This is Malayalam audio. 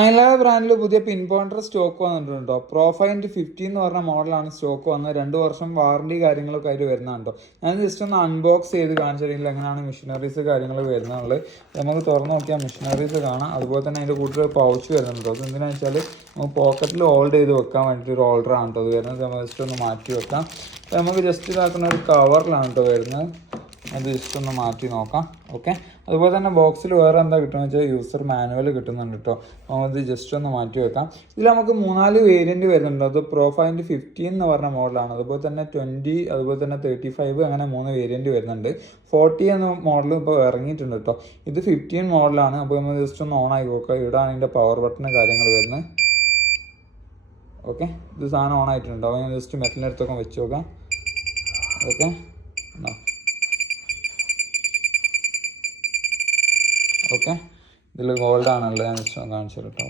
എല്ലാ ബ്രാൻഡിൽ പുതിയ പിൻ പോയിന്റർ സ്റ്റോക്ക് വന്നിട്ടുണ്ടോ? പ്രൊഫൈൻറ്റ് 50 എന്ന് പറഞ്ഞ മോഡലാണ് സ്റ്റോക്ക് വന്നത്. 2 വർഷം വാറണ്ടി കാര്യങ്ങളൊക്കെ ആയിട്ട് വരുന്നുണ്ടോ? ഞാൻ ജസ്റ്റ് ഒന്ന് അൺബോക്സ് ചെയ്ത് കാണിച്ചിട്ടുണ്ടെങ്കിൽ എങ്ങനെയാണ് മെഷീനറീസ് കാര്യങ്ങൾ വരുന്നത്. നമുക്ക് തുറന്നു നോക്കിയാൽ മെഷീനറീസ് കാണാം. അതുപോലെ തന്നെ അതിൻ്റെ കൂട്ടത്തിൽ പൗച്ച് വരുന്നുണ്ടോ? അത് എന്തിനാണെന്ന് വെച്ചാൽ നമുക്ക് പോക്കറ്റിൽ ഹോൾഡ് ചെയ്ത് വെക്കാൻ വേണ്ടിയിട്ട് ഒരു ഹോൾഡറാണ് കേട്ടോ അത് വരുന്നത്. നമ്മൾ ജസ്റ്റ് ഒന്ന് മാറ്റി വെക്കാം. നമുക്ക് ജസ്റ്റ് ഇതാക്കുന്ന ഒരു കവറിലാണ് കേട്ടോ വരുന്നത്. അത് ജസ്റ്റ് ഒന്ന് മാറ്റി നോക്കാം. ഓക്കെ, അതുപോലെ തന്നെ ബോക്സിൽ വേറെ എന്താ കിട്ടുന്നത് വെച്ചാൽ യൂസർ മാനുവൽ കിട്ടുന്നുണ്ട് കേട്ടോ. അപ്പോൾ അത് ജസ്റ്റ് ഒന്ന് മാറ്റി വെക്കാം. ഇതിൽ നമുക്ക് 3-4 വേരിയൻറ്റ് വരുന്നുണ്ട്. അത് പ്രൊഫൈൻറ്റ് 15 എന്ന് പറഞ്ഞ മോഡലാണ്. അതുപോലെ തന്നെ 20, അതുപോലെ തന്നെ 35, അങ്ങനെ 3 വേരിയൻറ്റ് വരുന്നുണ്ട്. 40 എന്ന മോഡൽ ഇപ്പോൾ ഇറങ്ങിയിട്ടുണ്ട് കേട്ടോ. ഇത് 15 മോഡലാണ്. അപ്പോൾ നമ്മൾ ജസ്റ്റ് ഒന്ന് ഓൺ ആക്കി നോക്കാം. ഇവിടെയാണ് ഇതിൻ്റെ പവർ ബട്ടൺ കാര്യങ്ങൾ വരുന്നത്. ഓക്കെ, ഇത് സാധനം ഓൺ ആയിട്ടുണ്ട്. അപ്പോൾ ഞാൻ ജസ്റ്റ് മെറ്റലിനടുത്തൊക്കെ വെച്ച് നോക്കാം. ഓക്കെ, ഓക്കെ, ഇതിൽ ഗോൾഡ് ആണല്ലോ. ഞാൻ ജസ്റ്റ് കാണിച്ചു കേട്ടോ.